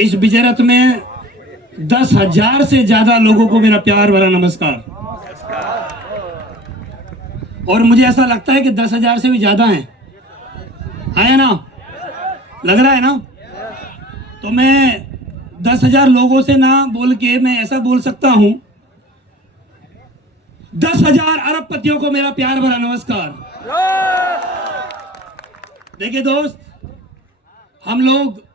इस विजयरथ में 10,000 से ज्यादा लोगों को मेरा प्यार भरा नमस्कार। और मुझे ऐसा लगता है कि 10,000 से भी ज्यादा हैं। आया ना, लग रहा है ना? तो मैं 10,000 लोगों से ना बोल के मैं ऐसा बोल सकता हूं, 10,000 अरबपतियों को मेरा प्यार भरा नमस्कार। देखिए दोस्त, हम लोग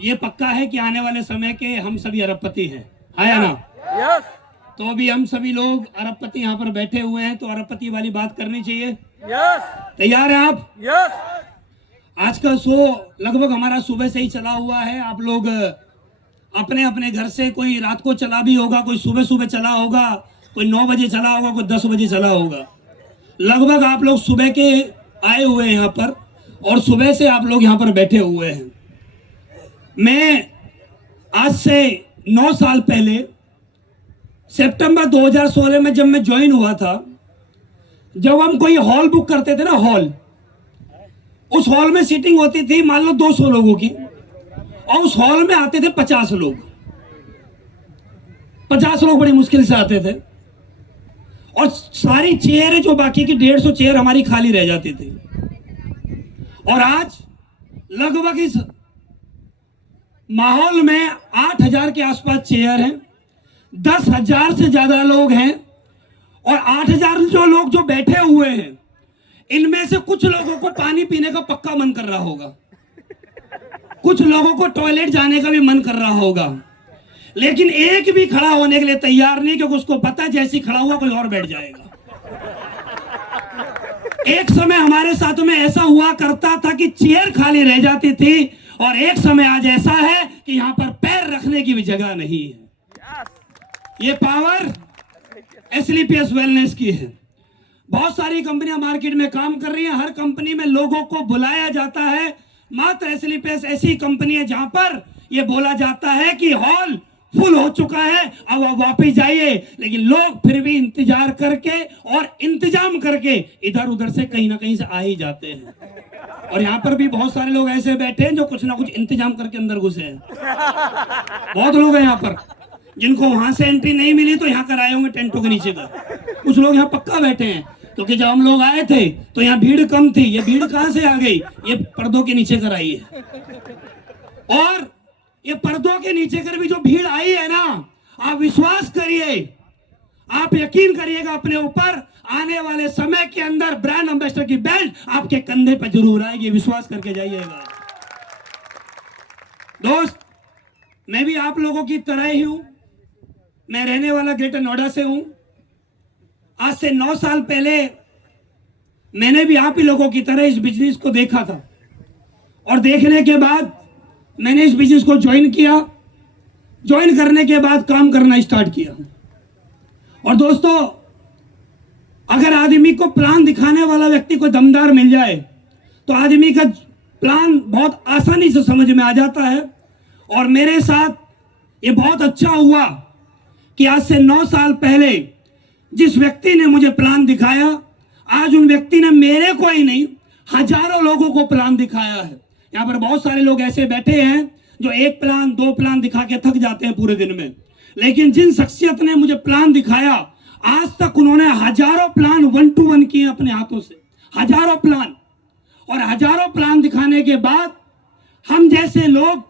ये पक्का है कि आने वाले समय के हम सभी अरबपति हैं। आया ना? यस। तो अभी हम सभी लोग अरबपति यहाँ पर बैठे हुए हैं, तो अरबपति वाली बात करनी चाहिए। यस। तैयार हैं आप? यस। आज का शो लगभग हमारा सुबह से ही चला हुआ है। आप लोग अपने अपने घर से, कोई रात को चला भी होगा, कोई सुबह सुबह चला होगा, कोई 9 बजे चला होगा, कोई 10 बजे चला होगा। लगभग आप लोग सुबह के आए हुए हैं यहाँ पर, और सुबह से आप लोग यहाँ पर बैठे हुए हैं। मैं आज से 9 साल पहले सितंबर 2016 में जब मैं ज्वाइन हुआ था, जब हम कोई हॉल बुक करते थे ना, हॉल, उस हॉल में सीटिंग होती थी मान लो 200 लोगों की, और उस हॉल में आते थे 50 लोग। 50 लोग बड़ी मुश्किल से आते थे, और सारी चेयर जो बाकी की 150 चेयर हमारी खाली रह जाती थी। और आज लगभग इस माहौल में 8,000 के आसपास चेयर हैं, 10,000 से ज्यादा लोग हैं, और 8,000 जो लोग जो बैठे हुए हैं, इनमें से कुछ लोगों को पानी पीने का पक्का मन कर रहा होगा, कुछ लोगों को टॉयलेट जाने का भी मन कर रहा होगा, लेकिन एक भी खड़ा होने के लिए तैयार नहीं, क्योंकि उसको पता है जैसे ही खड़ा हुआ कोई और बैठ जाएगा। एक समय हमारे साथ में ऐसा हुआ करता था कि चेयर खाली रह जाती थी, और एक समय आज ऐसा है कि यहां पर पैर रखने की भी जगह नहीं है। ये पावर एसलीपीएस वेलनेस की है। बहुत सारी कंपनियां मार्केट में काम कर रही हैं, हर कंपनी में लोगों को बुलाया जाता है, मात्र एसलीपीएस ऐसी कंपनी है जहां पर यह बोला जाता है कि हॉल फुल हो चुका है, अब आप वापस जाइए। लेकिन लोग फिर भी इंतजार करके और इंतजाम करके इधर उधर से कहीं ना कहीं से आ ही जाते हैं। और यहाँ पर भी बहुत सारे लोग ऐसे बैठे हैं जो कुछ ना कुछ इंतजाम करके अंदर घुसे हैं। बहुत लोग हैं यहाँ पर जिनको वहां से एंट्री नहीं मिली तो यहाँ कर आए होंगे टेंटों के नीचे का। कुछ लोग यहाँ पक्का बैठे हैं, क्योंकि जब हम लोग आए थे तो यहाँ भीड़ कम थी। ये भीड़ कहां से आ गई? ये पर्दों के नीचे कर आई है। और ये पर्दों के नीचे कर भी जो भीड़ आई है ना, आप विश्वास करिए, आप यकीन करिएगा अपने ऊपर, आने वाले समय के अंदर ब्रांड एम्बेसडर की बेल्ट आपके कंधे पर जरूर आएगी। विश्वास करके जाइएगा दोस्त। मैं भी आप लोगों की तरह ही हूं। मैं रहने वाला ग्रेटर नोएडा से हूं। आज से 9 साल पहले मैंने भी आप ही लोगों की तरह इस बिजनेस को देखा था, और देखने के बाद मैंने इस बिजनेस को ज्वाइन किया। ज्वाइन करने के बाद काम करना स्टार्ट किया। और दोस्तों, अगर आदमी को प्लान दिखाने वाला व्यक्ति को दमदार मिल जाए तो आदमी का प्लान बहुत आसानी से समझ में आ जाता है। और मेरे साथ ये बहुत अच्छा हुआ कि आज से 9 साल पहले जिस व्यक्ति ने मुझे प्लान दिखाया, आज उन व्यक्ति ने मेरे को ही नहीं, हजारों लोगों को प्लान दिखाया है। यहाँ पर बहुत सारे लोग ऐसे बैठे हैं जो 1 प्लान 2 प्लान दिखा के थक जाते हैं पूरे दिन में, लेकिन जिन शख्सियत ने मुझे प्लान दिखाया, आज तक उन्होंने हजारों प्लान 1 to 1 किए अपने हाथों से, हजारों प्लान। और हजारों प्लान दिखाने के बाद हम जैसे लोग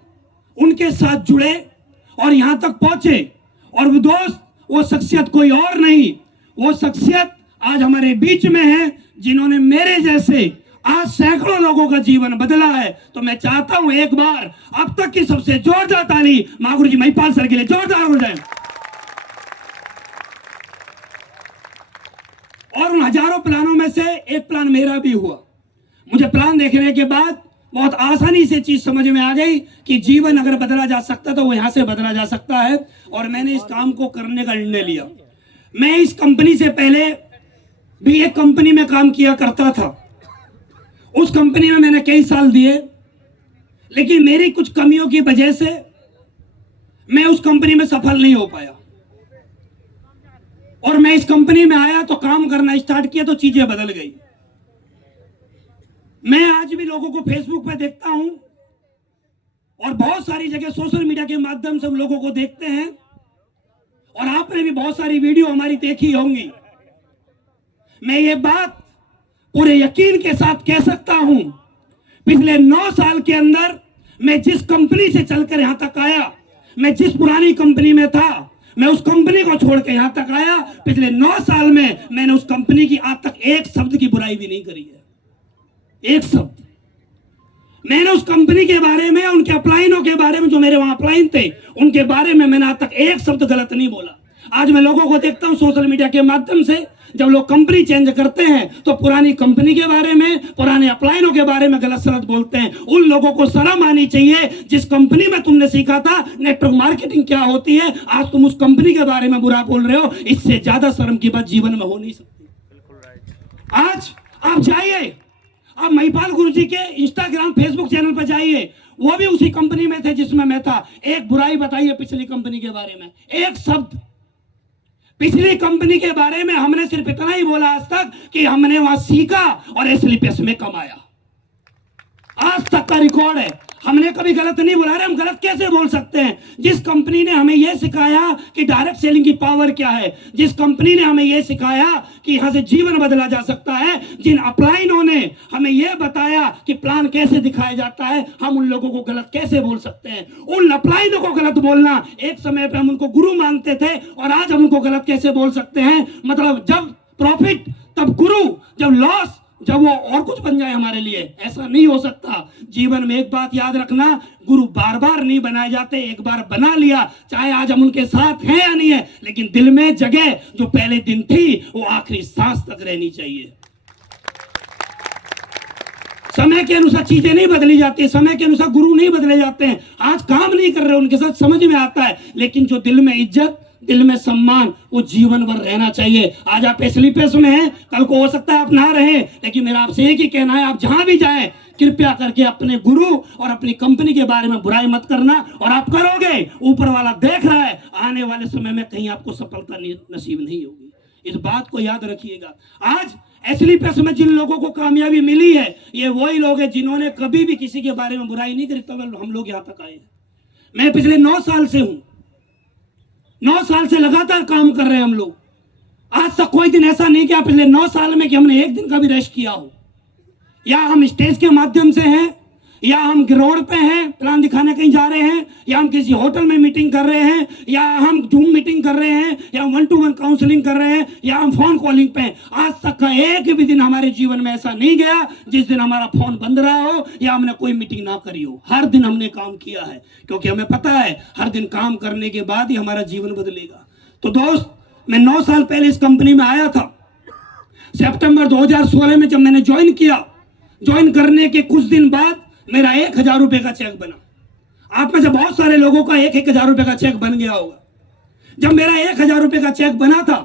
उनके साथ जुड़े और यहां तक पहुंचे। और वो दोस्त, वो शख्सियत कोई और नहीं, वो शख्सियत आज हमारे बीच में है, जिन्होंने मेरे जैसे आज सैकड़ों लोगों का जीवन बदला है। तो मैं चाहता हूं एक बार अब तक की सबसे जोरदार ताली मां गुरुजी महिपाल सर के लिए जोरदार हो जाए। और उन हजारों प्लानों में से एक प्लान मेरा भी हुआ। मुझे प्लान देखने के बाद बहुत आसानी से चीज समझ में आ गई कि जीवन अगर बदला जा सकता तो वो यहां से बदला जा सकता है। और मैंने इस काम को करने का निर्णय लिया। मैं इस कंपनी से पहले भी एक कंपनी में काम किया करता था। उस कंपनी में मैंने कई साल दिए, लेकिन मेरी कुछ कमियों की वजह से मैं उस कंपनी में सफल नहीं हो पाया। और मैं इस कंपनी में आया तो काम करना स्टार्ट किया तो चीजें बदल गई। मैं आज भी लोगों को फेसबुक पे देखता हूं और बहुत सारी जगह सोशल मीडिया के माध्यम से हम लोगों को देखते हैं, और आपने भी बहुत सारी वीडियो हमारी देखी होंगी। मैं ये बात पूरे यकीन के साथ कह सकता हूं, पिछले 9 साल के अंदर मैं जिस कंपनी से चलकर यहां तक आया, मैं जिस पुरानी कंपनी में था, मैं उस कंपनी को छोड़ के यहां तक आया, पिछले 9 साल में मैंने उस कंपनी की आज तक एक शब्द की बुराई भी नहीं करी है। एक शब्द मैंने उस कंपनी के बारे में, उनके अपलाइनों के बारे में, जो मेरे वहां अपलाइन थे उनके बारे में मैंने आज तक एक शब्द गलत नहीं बोला। आज मैं लोगों को देखता हूं सोशल मीडिया के माध्यम से, जब लोग कंपनी चेंज करते हैं तो पुरानी कंपनी के बारे में, पुराने अपलाइनों के बारे में गलत सलत बोलते हैं। उन लोगों को शर्म आनी चाहिए। जिस कंपनी में तुमने सीखा था नेटवर्क मार्केटिंग क्या होती है, आज तुम उस कंपनी के बारे में बुरा बोल रहे हो। इससे ज्यादा शर्म की बात जीवन में हो नहीं सकती। आज आप जाइए, आप महिपाल गुरुजी के इंस्टाग्राम फेसबुक चैनल पर जाइए, वो भी उसी कंपनी में थे जिसमें मैं था। एक बुराई बताइए पिछली कंपनी के बारे में, एक शब्द पिछली कंपनी के बारे में हमने सिर्फ इतना ही बोला आज तक कि हमने वहां सीखा और एसलीपीएस में कमाया। आज तक का रिकॉर्ड है। हमने कभी गलत नहीं बोला। अरे हम गलत कैसे बोल सकते हैं? जिस कंपनी ने हमें यह सिखाया कि डायरेक्ट सेलिंग की पावर क्या है, जिस कंपनी ने हमें यह सिखाया कि यहां से जीवन बदला जा सकता है, जिन अपलाइनों ने हमें यह बताया कि प्लान कैसे दिखाया जाता है, हम उन लोगों को गलत कैसे बोल सकते हैं? उन अपलाइनों को गलत बोलना, एक समय पे हम उनको गुरु मानते थे और आज हम उनको गलत कैसे बोल सकते हैं? मतलब जब प्रॉफिट तब गुरु, जब लॉस जब वो और कुछ बन जाए हमारे लिए। ऐसा नहीं हो सकता। जीवन में एक बात याद रखना, गुरु बार बार नहीं बनाए जाते, एक बार बना लिया, चाहे आज हम उनके साथ हैं या नहीं है, लेकिन दिल में जगह जो पहले दिन थी वो आखिरी सांस तक रहनी चाहिए। समय के अनुसार चीजें नहीं बदली जाती, समय के अनुसार गुरु नहीं बदले जाते हैं। आज काम नहीं कर रहे उनके साथ, समझ में आता है, लेकिन जो दिल में इज्जत, दिल में सम्मान, वो जीवन भर रहना चाहिए। आज आप एसलीपीएस में हैं, कल को हो सकता है आप ना रहे, लेकिन मेरा आपसे एक ही कहना है, आप जहां भी जाएं कृपया करके अपने गुरु और अपनी कंपनी के बारे में बुराई मत करना। और आप करोगे, ऊपर वाला देख रहा है, आने वाले समय में कहीं आपको सफलता नसीब नहीं होगी। इस बात को याद रखिएगा। आज एसलीपीएस में जिन लोगों को कामयाबी मिली है, ये वही लोग हैं जिन्होंने कभी भी किसी के बारे में बुराई नहीं करी, तब हम लोग यहाँ तक आए। मैं पिछले 9 साल से हूं, 9 साल से लगातार काम कर रहे हैं हम लोग। आज तक कोई दिन ऐसा नहीं किया पिछले 9 साल में कि हमने एक दिन का भी रेस्ट किया हो। या हम स्टेज के माध्यम से हैं, या हम रोड पे हैं, प्लान दिखाने कहीं जा रहे हैं, या हम किसी होटल में मीटिंग कर रहे हैं, या हम जूम मीटिंग कर रहे हैं, या 1-to-1 काउंसलिंग कर रहे हैं, या हम फोन कॉलिंग पे हैं। आज तक का एक भी दिन हमारे जीवन में ऐसा नहीं गया जिस दिन हमारा फोन बंद रहा हो या हमने कोई मीटिंग ना करी हो। हर दिन हमने काम किया है, क्योंकि हमें पता है हर दिन काम करने के बाद ही हमारा जीवन बदलेगा। तो दोस्त, मैं 9 साल पहले इस कंपनी में आया था। सितंबर 2016 में जब मैंने ज्वाइन किया, ज्वाइन करने के कुछ दिन बाद मेरा 1000 रुपए का चेक बना। आप में से बहुत सारे लोगों का 1000 रुपए का चेक बन गया होगा। जब मेरा 1000 रुपए का चेक बना था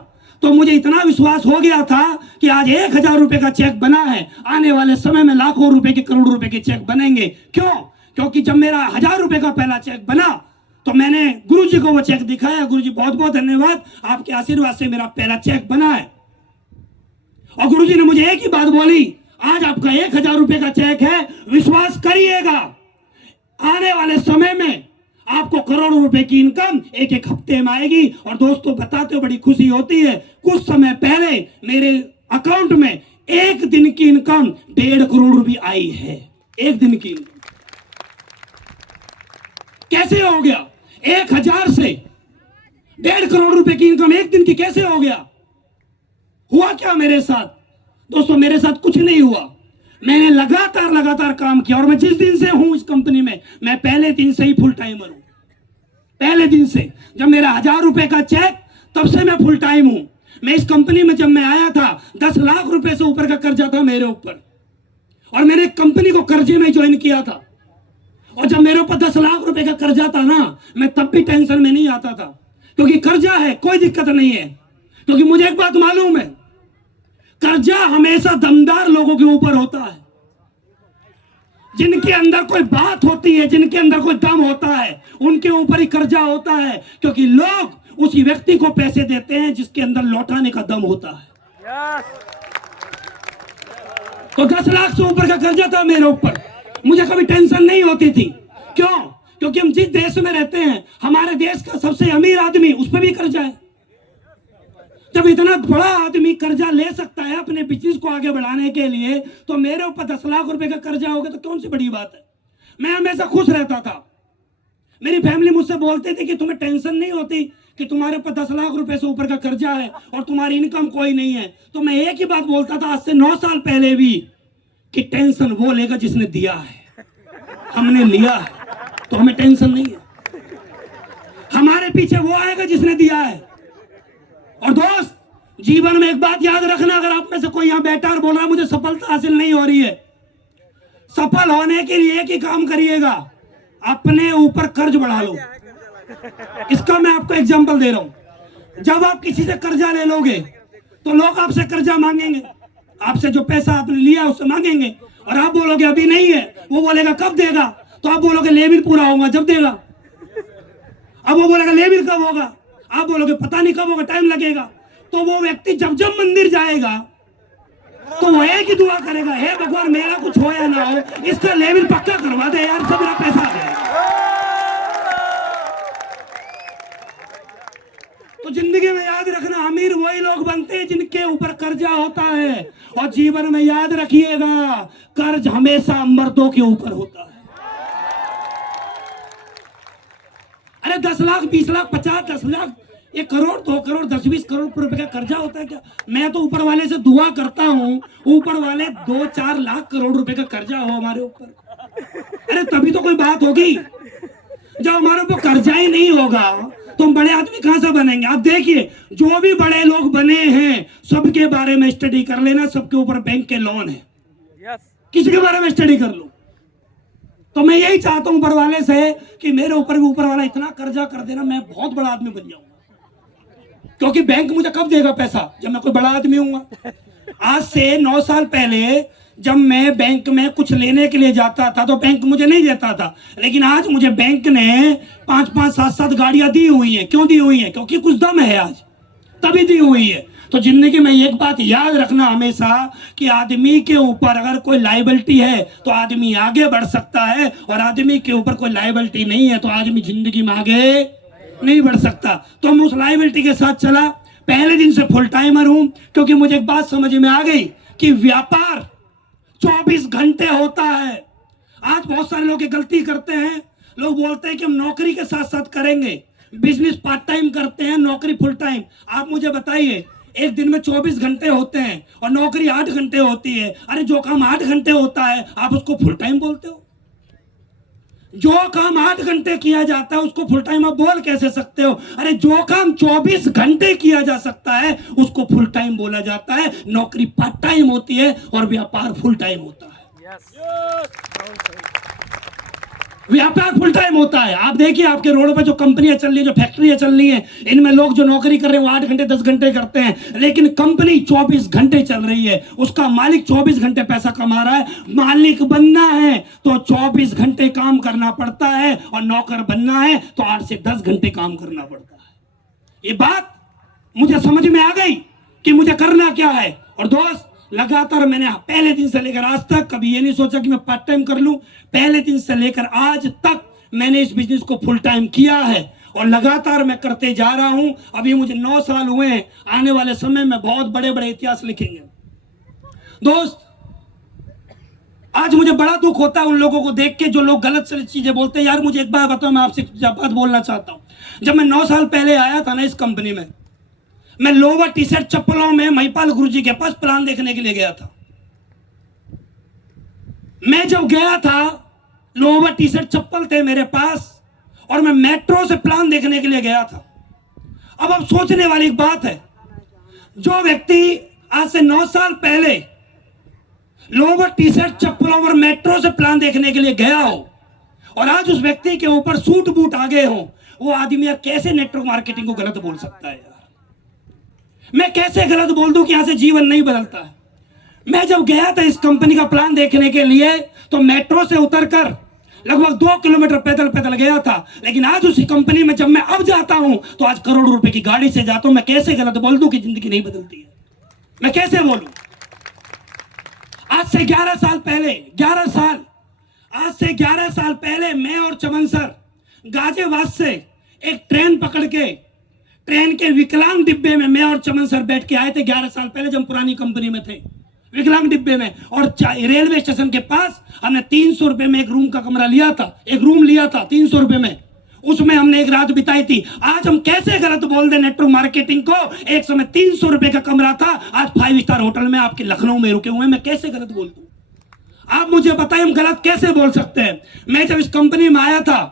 तो मुझे इतना विश्वास हो गया था कि आज 1000 रुपए का चेक बना है, आने वाले समय में लाखों रुपए के, करोड़ों रुपए के चेक बनेंगे। क्यों? क्योंकि जब मेरा 1000 रुपए का पहला चेक बना तो मैंने गुरुजी को वो चेक दिखाया। गुरुजी बहुत बहुत धन्यवाद, आपके आशीर्वाद से मेरा पहला चेक बना है। और गुरुजी ने मुझे एक ही बात बोली, आज आपका 1000 रुपए का चेक है, विश्वास करिएगा आने वाले समय में आपको करोड़ों रुपए की इनकम एक एक हफ्ते में आएगी। और दोस्तों, बताते हो बड़ी खुशी होती है, कुछ समय पहले मेरे अकाउंट में एक दिन की इनकम 1.5 करोड़ रुपए आई है। एक दिन की इनकम कैसे हो गया? 1000 से 1.5 करोड़ रुपए की इनकम एक दिन की कैसे हो गया? हुआ क्या मेरे साथ? दोस्तों, मेरे साथ कुछ नहीं हुआ। मैंने लगातार काम किया, और मैं जिस दिन से हूं इस कंपनी में, मैं पहले दिन से ही फुल टाइमर हूं। पहले दिन से, जब मेरा 1000 रुपए का चेक, तब से मैं फुल टाइम हूं। मैं इस कंपनी में जब मैं आया था 10 लाख रुपए से ऊपर का कर्जा था मेरे ऊपर, और मैंने कंपनी को कर्जे में ज्वाइन किया था। और जब मेरे ऊपर 10 लाख रुपए का कर्जा था ना, मैं तब भी टेंशन में नहीं आता था, क्योंकि कर्जा है, कोई दिक्कत नहीं है। क्योंकि मुझे एक बात मालूम है, कर्जा हमेशा दमदार लोगों के ऊपर होता है, जिनके अंदर कोई बात होती है, जिनके अंदर कोई दम होता है, उनके ऊपर ही कर्जा होता है। क्योंकि लोग उसी व्यक्ति को पैसे देते हैं जिसके अंदर लौटाने का दम होता है। तो 10 लाख से ऊपर का कर्जा था मेरे ऊपर, मुझे कभी टेंशन नहीं होती थी। क्यों? क्योंकि हम जिस देश में रहते हैं, हमारे देश का सबसे अमीर आदमी, उस पर भी कर्जा है। जब इतना बड़ा आदमी कर्जा ले सकता है अपने बिजनेस को आगे बढ़ाने के लिए, तो मेरे ऊपर 10 लाख रुपए का कर्जा होगा तो कौन सी बड़ी बात है। मैं हमेशा खुश रहता था। मेरी फैमिली मुझसे बोलते थे कि तुम्हें टेंशन नहीं होती कि तुम्हारे ऊपर 10 लाख रुपए से ऊपर का कर्जा है और तुम्हारी इनकम कोई नहीं है। तो मैं एक ही बात बोलता था आज से 9 साल पहले भी कि टेंशन वो लेगा जिसने दिया है, हमने लिया है तो हमें टेंशन नहीं है। हमारे पीछे वो आएगा जिसने दिया है। और दोस्त, जीवन में एक बात याद रखना, अगर आप में से कोई यहां बैठा और बोल रहा है मुझे सफलता हासिल नहीं हो रही है, सफल होने के लिए एक ही काम करिएगा, अपने ऊपर कर्ज बढ़ा लो। इसका मैं आपको एग्जांपल दे रहा हूं। जब आप किसी से कर्जा ले लोगे तो लोग आपसे कर्जा मांगेंगे, आपसे जो पैसा आपने लिया उससे मांगेंगे, और आप बोलोगे अभी नहीं है, वो बोलेगा कब देगा, तो आप बोलोगे लेबिल पूरा होगा जब देगा। अब वो बोलेगा लेबिल कब होगा, आप बोलोगे पता नहीं कब होगा, टाइम लगेगा। तो वो व्यक्ति जब जब मंदिर जाएगा तो वो एक ही दुआ करेगा, हे भगवान मेरा कुछ हो या ना हो, इसका लेबिल पक्का करवा दे यार, सब मेरा पैसा आ जाए। तो जिंदगी में याद रखना, अमीर वही लोग बनते हैं जिनके ऊपर कर्जा होता है। और जीवन में याद रखिएगा, कर्ज हमेशा मर्दों के ऊपर होता है। अरे 10 लाख 20 लाख 50 10 लाख 1 करोड़ 2 करोड़ 10-20 करोड़ रुपए का कर्जा होता है क्या? मैं तो ऊपर वाले से दुआ करता हूं, ऊपर वाले 2-4 लाख करोड़ रुपए का कर्जा हो हमारे ऊपर। अरे तभी तो कोई बात होगी। जब हमारे ऊपर कर्जा ही नहीं होगा तो हम बड़े आदमी कहां से बनेंगे। आप देखिए, जो भी बड़े लोग बने हैं सबके बारे में स्टडी कर लेना, सबके ऊपर बैंक के लोन है। किसी के बारे में स्टडी कर लो। तो मैं यही चाहता हूं ऊपर वाले से कि मेरे ऊपर भी ऊपर वाला इतना कर्जा कर देना, मैं बहुत बड़ा आदमी बन जाऊंगा। क्योंकि बैंक मुझे कब देगा पैसा, जब मैं कोई बड़ा आदमी हूंगा। आज से 9 साल पहले जब मैं बैंक में कुछ लेने के लिए जाता था तो बैंक मुझे नहीं देता था, लेकिन आज मुझे बैंक ने 5-5 7-7 गाड़ियां दी हुई हैं। क्यों दी हुई हैं? क्योंकि कुछ दम है आज, तभी दी हुई है। तो जिंदगी में एक बात याद रखना हमेशा कि आदमी के ऊपर अगर कोई लायबिलिटी है तो आदमी आगे बढ़ सकता है, और आदमी के ऊपर कोई लायबिलिटी नहीं है तो आदमी जिंदगी में आगे नहीं बढ़ सकता। तो मैं उस लायबिलिटी के साथ चला। पहले दिन से फुल टाइमर हूं, क्योंकि मुझे एक बात समझ में आ गई कि व्यापार 24 घंटे होता है। आज बहुत सारे लोग ये गलती करते हैं, लोग बोलते हैं कि हम नौकरी के साथ साथ करेंगे, बिजनेस पार्ट टाइम करते हैं, नौकरी फुल टाइम। आप मुझे बताइए, एक दिन में 24 घंटे होते हैं और नौकरी 8 घंटे होती है। अरे जो काम 8 घंटे होता है आप उसको फुल टाइम बोलते हो? जो काम 8 घंटे किया जाता है उसको फुल टाइम आप बोल कैसे सकते हो? अरे जो काम 24 घंटे किया जा सकता है उसको फुल टाइम बोला जाता है। नौकरी पार्ट टाइम होती है और व्यापार फुल टाइम होता है। व्यापार फुल टाइम होता है। आप देखिए आपके रोड पे जो कंपनियां चल रही है, जो फैक्ट्रियां चल रही हैं, इनमें लोग जो नौकरी कर रहे हैं वो 8 घंटे 10 घंटे करते हैं, लेकिन कंपनी 24 घंटे चल रही है। उसका मालिक 24 घंटे पैसा कमा रहा है। मालिक बनना है तो 24 घंटे काम करना पड़ता है, और नौकर बनना है तो 8 से 10 घंटे काम करना पड़ता है। ये बात मुझे समझ में आ गई कि मुझे करना क्या है। और दोस्त, लगातार मैंने पहले दिन से लेकर आज तक कभी ये नहीं सोचा कि मैं पार्ट टाइम कर लूं। पहले दिन से लेकर आज तक मैंने इस बिजनेस को फुल टाइम किया है और लगातार मैं करते जा रहा हूं। अभी मुझे 9 साल हुए हैं, आने वाले समय में बहुत बड़े बड़े इतिहास लिखेंगे। दोस्त, आज मुझे बड़ा दुख होता है उन लोगों को देख के जो लोग गलत से चीजें बोलते हैं। यार मुझे एक बात बताओ, मैं आपसे बात बोलना चाहता हूं। जब मैं 9 साल पहले आया था ना इस कंपनी में, मैं लोवर टी शर्ट चप्पलों में महिपाल गुरुजी के पास प्लान देखने के लिए गया था। मैं जब गया था, लोवर टी शर्ट चप्पल थे मेरे पास और मैं मेट्रो से प्लान देखने के लिए गया था। अब सोचने वाली एक बात है, जो व्यक्ति आज से 9 साल पहले लोवर टी शर्ट चप्पलों और मेट्रो से प्लान देखने के लिए गया हो और आज उस व्यक्ति के ऊपर सूट बूट आ गए हो, वो आदमी यार कैसे नेटवर्क मार्केटिंग को गलत बोल सकता है? यार मैं कैसे गलत बोल दूं कि यहां से जीवन नहीं बदलता है? मैं जब गया था इस कंपनी का प्लान देखने के लिए तो मेट्रो से उतरकर लगभग 2 किलोमीटर पैदल पैदल गया था, लेकिन आज उसी कंपनी में जब मैं अब जाता हूं तो आज करोड़ रुपए की गाड़ी से जाता हूं। मैं कैसे गलत बोल दूं कि जिंदगी नहीं बदलती है? मैं कैसे बोलूं? आज से 11 साल पहले, 11 साल, आज से 11 साल पहले मैं और चमन सर गाजियाबाद से एक ट्रेन पकड़ के, ट्रेन के विकलांग डिब्बे में मैं और चमन सर बैठ के आए थे 11 साल पहले, जब हम पुरानी कंपनी में थे, विकलांग डिब्बे में। और रेलवे स्टेशन के पास हमने 300 रुपए में एक रूम का कमरा लिया था, एक रूम लिया था 300 रुपए में, उसमें हमने एक रात बिताई थी। आज हम कैसे गलत बोल दें नेटवर्क मार्केटिंग को। एक समय 300 रुपए का कमरा था, आज 5 स्टार होटल में आपके लखनऊ में रुके हुए हैं। मैं कैसे गलत बोल दूं? आप मुझे बताएं, हम गलत कैसे बोल सकते हैं? मैं जब इस कंपनी में आया था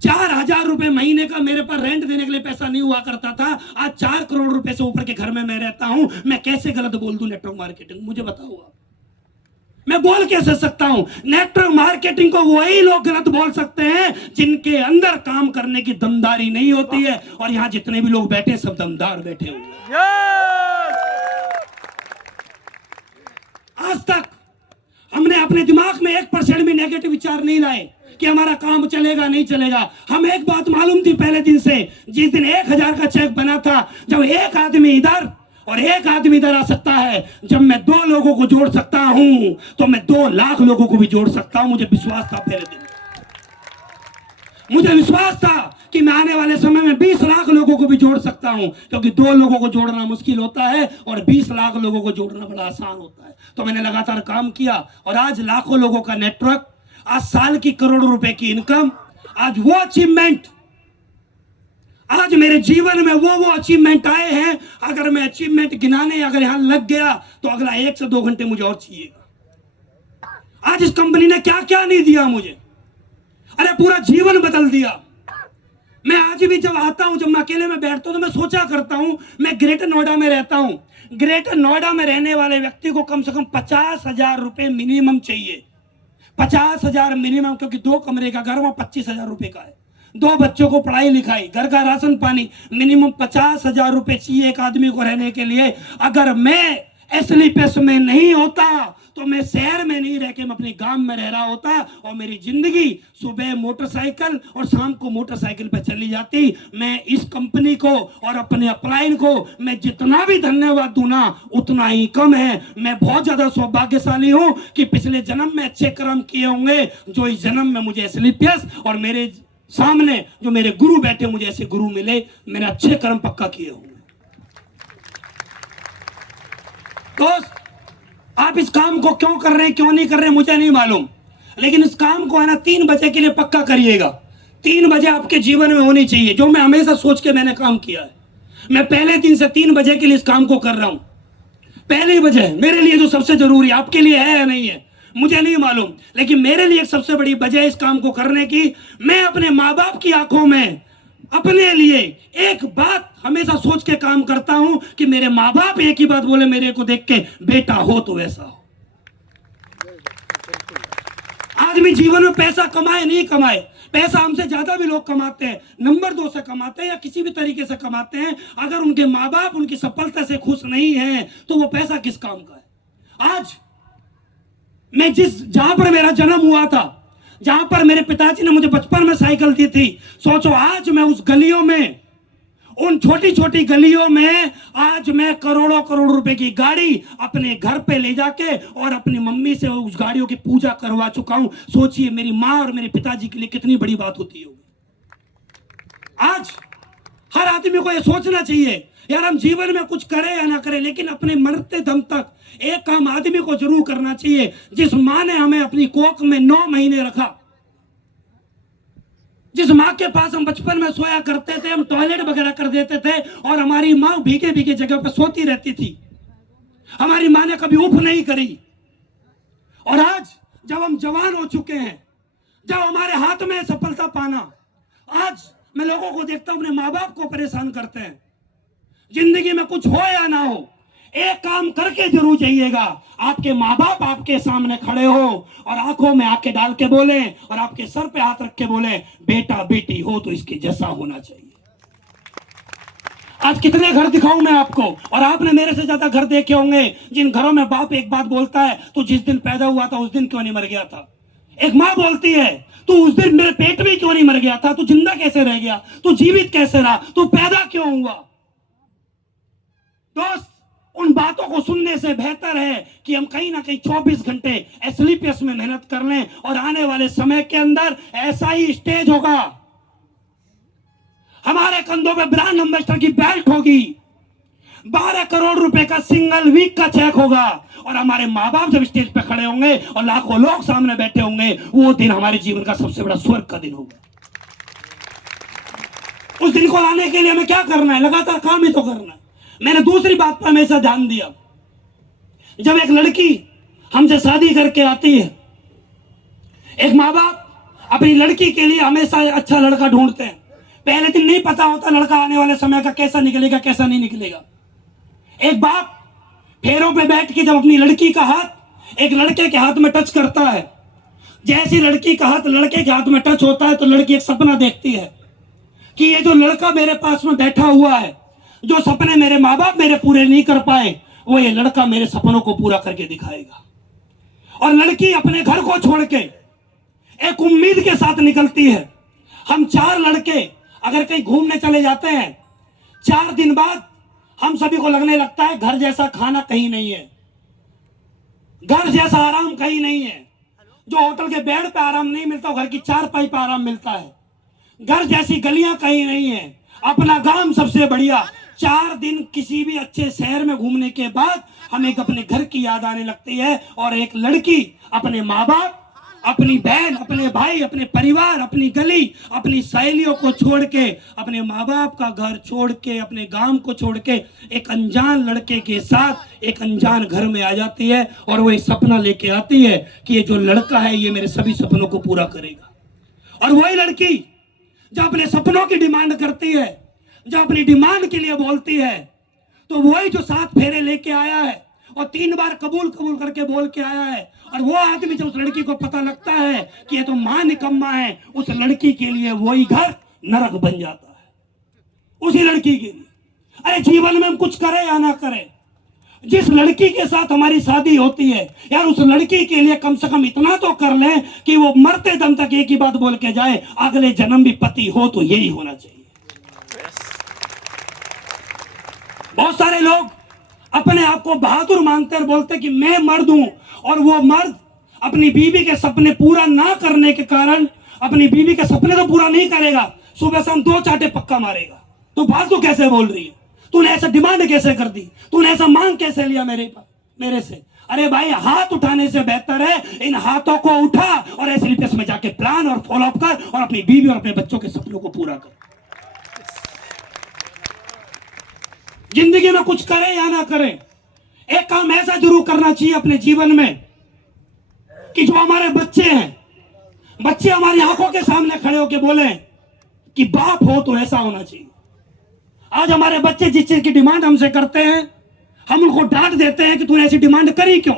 4,000 रुपए महीने का मेरे पास रेंट देने के लिए पैसा नहीं हुआ करता था। आज 4 करोड़ रुपए से ऊपर के घर में मैं रहता हूं। मैं कैसे गलत बोल दूं नेटवर्क मार्केटिंग? मुझे बताओ आप, मैं बोल कैसे सकता हूं? नेटवर्क मार्केटिंग को वही लोग गलत बोल सकते हैं जिनके अंदर काम करने की दमदारी नहीं होती है। और यहां जितने भी लोग बैठे सब दमदार बैठे हुए हैं। आज तक हमने अपने दिमाग में 1% भी नेगेटिव विचार नहीं लाए कि हमारा काम चलेगा नहीं चलेगा। हम एक बात मालूम थी पहले दिन से, जिस दिन 1,000 का चेक बना था, जब एक आदमी इधर और एक आदमी इधर आ सकता है, जब मैं 2 लोगों को जोड़ सकता हूं तो मैं 2 लाख लोगों को भी जोड़ सकता हूं। मुझे विश्वास था पहले दिन, मुझे विश्वास था कि मैं आने वाले समय में 20 लाख लोगों को भी जोड़ सकता हूं, क्योंकि 2 लोगों को जोड़ना मुश्किल होता है और 20 लाख लोगों को जोड़ना बड़ा आसान होता है। तो मैंने लगातार काम किया और आज लाखों लोगों का नेटवर्क, आज साल की करोड़ों रुपए की इनकम, आज वो अचीवमेंट, आज मेरे जीवन में वो अचीवमेंट आए हैं। अगर मैं अचीवमेंट गिनाने अगर यहां लग गया तो अगला 1 से 2 घंटे मुझे और चाहिएगा। आज इस कंपनी ने क्या क्या नहीं दिया मुझे, अरे पूरा जीवन बदल दिया। मैं आज भी जब आता हूं, जब मैं अकेले में बैठता हूं तो मैं सोचा करता हूं, मैं ग्रेटर नोएडा में रहता हूं। ग्रेटर नोएडा में रहने वाले व्यक्ति को कम से कम 50,000 रुपए मिनिमम चाहिए, 50,000 मिनिमम, क्योंकि 2 कमरे का घर वहां 25,000 रुपए का है। 2 बच्चों को पढ़ाई लिखाई, घर का राशन पानी, मिनिमम 50,000 रुपए चाहिए एक आदमी को रहने के लिए। अगर मैं एसलीपेस में नहीं होता तो मैं शहर में नहीं रह के मैं अपने गांव में रह रहा होता और मेरी जिंदगी सुबह मोटरसाइकिल और शाम को मोटरसाइकिल पे चली जाती। मैं इस कंपनी को और अपने अपलाइन को मैं जितना भी धन्यवाद दूं ना उतना ही कम है। मैं बहुत ज्यादा सौभाग्यशाली हूं कि पिछले जन्म में अच्छे कर्म किए होंगे जो इस जन्म में मुझे एसलीपियस और मेरे सामने जो मेरे गुरु बैठे मुझे ऐसे गुरु मिले, मैंने अच्छे कर्म पक्का किए होंगे। दोस्त, आप इस काम को क्यों कर रहे हैं क्यों नहीं कर रहे हैं मुझे नहीं मालूम, लेकिन इस काम को है ना 3 बजे के लिए पक्का करिएगा। 3 बजे आपके जीवन में होनी चाहिए, जो मैं हमेशा सोच के मैंने काम किया है। मैं पहले दिन से 3 बजे के लिए इस काम को कर रहा हूं। पहली वजह मेरे लिए जो सबसे जरूरी, आपके लिए है या नहीं है मुझे नहीं मालूम, लेकिन मेरे लिए एक सबसे बड़ी वजह इस काम को करने की, मैं अपने माँ बाप की आंखों में अपने लिए एक बात हमेशा सोच के काम करता हूं कि मेरे माँ बाप एक ही बात बोले मेरे को देख के, बेटा हो तो वैसा हो। आदमी जीवन में पैसा कमाए नहीं कमाए, पैसा हमसे ज्यादा भी लोग कमाते हैं, नंबर 2 से कमाते हैं या किसी भी तरीके से कमाते हैं। अगर उनके माँ बाप उनकी सफलता से खुश नहीं है तो वो पैसा किस काम का है। आज मैं जहां पर मेरा जन्म हुआ था, जहां पर मेरे पिताजी ने मुझे बचपन में साइकिल दी थी, सोचो आज मैं उस गलियों में, उन छोटी छोटी गलियों में आज मैं करोड़ों करोड़ रुपए की गाड़ी अपने घर पे ले जाके और अपनी मम्मी से उस गाड़ियों की पूजा करवा चुका हूं। सोचिए मेरी माँ और मेरे पिताजी के लिए कितनी बड़ी बात होती होगी। आज हर आदमी को यह सोचना चाहिए यार हम जीवन में कुछ करें या ना करें, लेकिन अपने मरते दम तक एक काम आदमी को जरूर करना चाहिए। जिस माँ ने हमें अपनी कोख में 9 महीने रखा, जिस माँ के पास हम बचपन में सोया करते थे, हम टॉयलेट वगैरह कर देते थे और हमारी माँ भीगे भीगे जगह पर सोती रहती थी, हमारी माँ ने कभी उफ नहीं करी। और आज जब हम जवान हो चुके हैं, जब हमारे हाथ में सफलता पाना, आज मैं लोगों को देखता हूं अपने माँ बाप को परेशान करते हैं। जिंदगी में कुछ हो या ना हो, एक काम करके जरूर जाइएगा। आपके माँ बाप आपके सामने खड़े हो और आंखों में आंखें डाल के बोले और आपके सर पे हाथ रख के बोले बेटा बेटी हो तो इसके जैसा होना चाहिए। आज कितने घर दिखाऊं मैं आपको, और आपने मेरे से ज्यादा घर देखे होंगे जिन घरों में बाप एक बात बोलता है, तो जिस दिन पैदा हुआ था उस दिन क्यों नहीं मर गया था। एक माँ बोलती है तू उस दिन मेरे पेट में क्यों नहीं मर गया था, तू जिंदा कैसे रह गया, तू जीवित कैसे रहा, तू पैदा क्यों हुआ। दोस्त, उन बातों को सुनने से बेहतर है कि हम कहीं ना कहीं 24 घंटे एसलीपीएस में मेहनत कर लें और आने वाले समय के अंदर ऐसा ही स्टेज होगा, हमारे कंधों पे ब्रांड एम्बेसडर की बेल्ट होगी, 12 करोड़ रुपए का सिंगल वीक का चेक होगा, और हमारे माँ बाप जब स्टेज पे खड़े होंगे और लाखों लोग सामने बैठे होंगे, वो दिन हमारे जीवन का सबसे बड़ा स्वर्ग का दिन होगा। उस दिन को लाने के लिए हमें क्या करना है? लगातार काम ही तो करना है। मैंने दूसरी बात पर हमेशा ध्यान दिया, जब एक लड़की हमसे शादी करके आती है, एक माँ बाप अपनी लड़की के लिए हमेशा अच्छा लड़का ढूंढते हैं। पहले दिन नहीं पता होता लड़का आने वाले समय का कैसा निकलेगा कैसा नहीं निकलेगा। एक बाप फेरों पे बैठ के जब अपनी लड़की का हाथ एक लड़के के हाथ में टच करता है, जैसी लड़की का हाथ लड़के के हाथ में टच होता है तो लड़की एक सपना देखती है कि ये जो लड़का मेरे पास में बैठा हुआ है, जो सपने मेरे माँ बाप मेरे पूरे नहीं कर पाए, वो ये लड़का मेरे सपनों को पूरा करके दिखाएगा। और लड़की अपने घर को छोड़ के एक उम्मीद के साथ निकलती है। हम 4 लड़के अगर कहीं घूमने चले जाते हैं, 4 दिन बाद हम सभी को लगने लगता है घर जैसा खाना कहीं नहीं है, घर जैसा आराम कहीं नहीं है। जो होटल के बेड पे आराम नहीं मिलता, घर की चारपाई पे आराम मिलता है। घर जैसी गलियां कहीं नहीं है, अपना गांव सबसे बढ़िया। 4 दिन किसी भी अच्छे शहर में घूमने के बाद हमें अपने घर की याद आने लगती है। और एक लड़की अपने माँ बाप, अपनी बहन, अपने भाई, अपने परिवार, अपनी गली, अपनी सहेलियों को छोड़ के, अपने माँ बाप का घर छोड़ के, अपने गांव को छोड़ के एक अनजान लड़के के साथ एक अनजान घर में आ जाती है। और वो एक सपना लेके आती है कि ये जो लड़का है ये मेरे सभी सपनों को पूरा करेगा। और वही लड़की जो अपने सपनों की डिमांड करती है, जो अपनी डिमांड के लिए बोलती है, तो वही जो 7 फेरे लेके आया है और 3 बार कबूल कबूल करके बोल के आया है, और वो आदमी जब उस लड़की को पता लगता है कि ये तो मां निकम्मा है, उस लड़की के लिए वही घर नरक बन जाता है। उसी लड़की के लिए, अरे जीवन में हम कुछ करें या ना करें, जिस लड़की के साथ हमारी शादी होती है यार, उस लड़की के लिए कम से कम इतना तो कर लें कि वो मरते दम तक एक ही बात बोल के जाए, अगले जन्म भी पति हो तो यही होना चाहिए। बहुत सारे लोग अपने आप को बहादुर मानते और बोलते कि मैं मर्द हूं, और वो मर्द अपनी बीवी के सपने पूरा ना करने के कारण अपनी बीवी के सपने तो पूरा नहीं करेगा, सुबह शाम 2 चाटे पक्का मारेगा। तो फालतू कैसे बोल रही है, तूने ऐसा डिमांड कैसे कर दी, तूने ऐसा मांग कैसे लिया मेरे से? अरे भाई, हाथ उठाने से बेहतर है इन हाथों को उठा और एसएलपीएस में जाके प्लान और फॉलो अप कर और अपनी बीवी और अपने बच्चों के सपनों को पूरा कर। जिंदगी में कुछ करें या ना करें, एक काम ऐसा जरूर करना चाहिए अपने जीवन में कि जो हमारे बच्चे हैं, बच्चे हमारी आंखों के सामने खड़े होकर बोले कि बाप हो तो ऐसा होना चाहिए। आज हमारे बच्चे जिस चीज की डिमांड हमसे करते हैं, हम उनको डांट देते हैं कि तूने ऐसी डिमांड करी क्यों?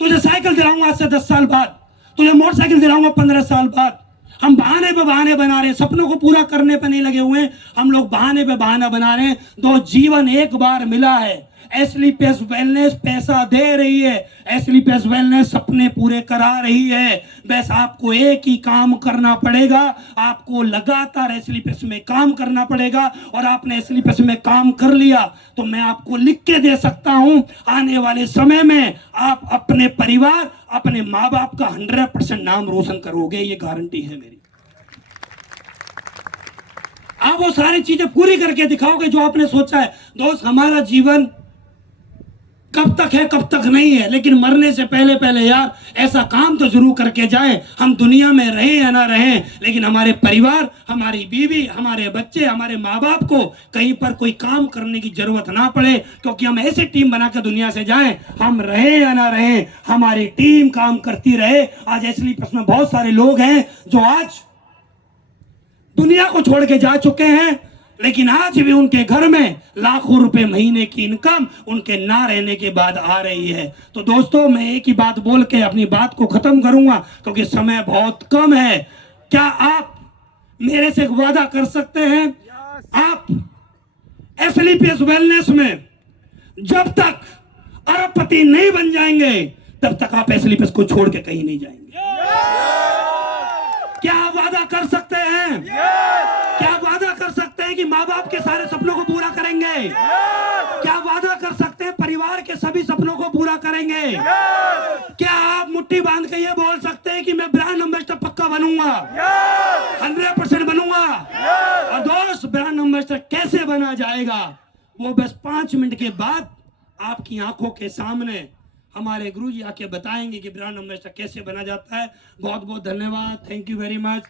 तुझे साइकिल दिलाऊंगा आज से 10 साल बाद, तुझे मोटरसाइकिल दिलाऊंगा 15 साल बाद। हम बहाने पे बहाने बना रहे हैं, सपनों को पूरा करने पे नहीं लगे हुए हैं, हम लोग बहाने पे बहाना बना रहे हैं। तो जीवन एक बार मिला है, एसएलपीएस वेलनेस पैसा दे रही है, एसएलपीएस वेलनेस सपने पूरे करा रही है। बस आपको एक ही काम करना पड़ेगा, आपको लगातार एसएलपीएस में काम करना पड़ेगा। और आपने एसएलपीएस में काम कर लिया तो मैं आपको लिख के दे सकता हूं, आने वाले समय में आप अपने परिवार, अपने माँ बाप का 100% नाम रोशन करोगे, ये गारंटी है मेरी। आप वो सारी चीजें पूरी करके दिखाओगे जो आपने सोचा है। दोस्त, हमारा जीवन कब तक है कब तक नहीं है, लेकिन मरने से पहले पहले यार ऐसा काम तो जरूर करके जाए। हम दुनिया में रहें या ना रहें, लेकिन हमारे परिवार, हमारी बीवी, हमारे बच्चे, हमारे माँ बाप को कहीं पर कोई काम करने की जरूरत ना पड़े, क्योंकि हम ऐसी टीम बना कर दुनिया से जाएं, हम रहें या ना रहें हमारी टीम काम करती रहे। आज एसएलपीएस में बहुत सारे लोग हैं जो आज दुनिया को छोड़ के जा चुके हैं, लेकिन आज भी उनके घर में लाखों रुपए महीने की इनकम उनके ना रहने के बाद आ रही है। तो दोस्तों, मैं एक ही बात बोल के अपनी बात को खत्म करूंगा क्योंकि समय बहुत कम है। क्या आप मेरे से एक वादा कर सकते हैं? आप एसएलपीएस वेलनेस में जब तक अरबपति नहीं बन जाएंगे तब तक आप एसएलपीएस को छोड़ के कहीं नहीं जाएंगे। क्या आप वादा कर सकते हैं? क्या आप वादा कर सकते हैं कि माँ बाप के सारे सपनों को पूरा करेंगे? क्या आप वादा कर सकते हैं परिवार के सभी सपनों को पूरा करेंगे? क्या आप मुट्ठी बांध के ये बोल सकते हैं कि मैं ब्रांड एम्बेसडर पक्का बनूंगा, 100% बनूंगा? और दोस्त, कैसे बना जाएगा वो बस 5 मिनट के बाद आपकी आंखों के सामने हमारे गुरुजी आके बताएंगे कि ब्रांड एम्बेसडर कैसे बना जाता है। बहुत बहुत धन्यवाद, थैंक यू वेरी मच।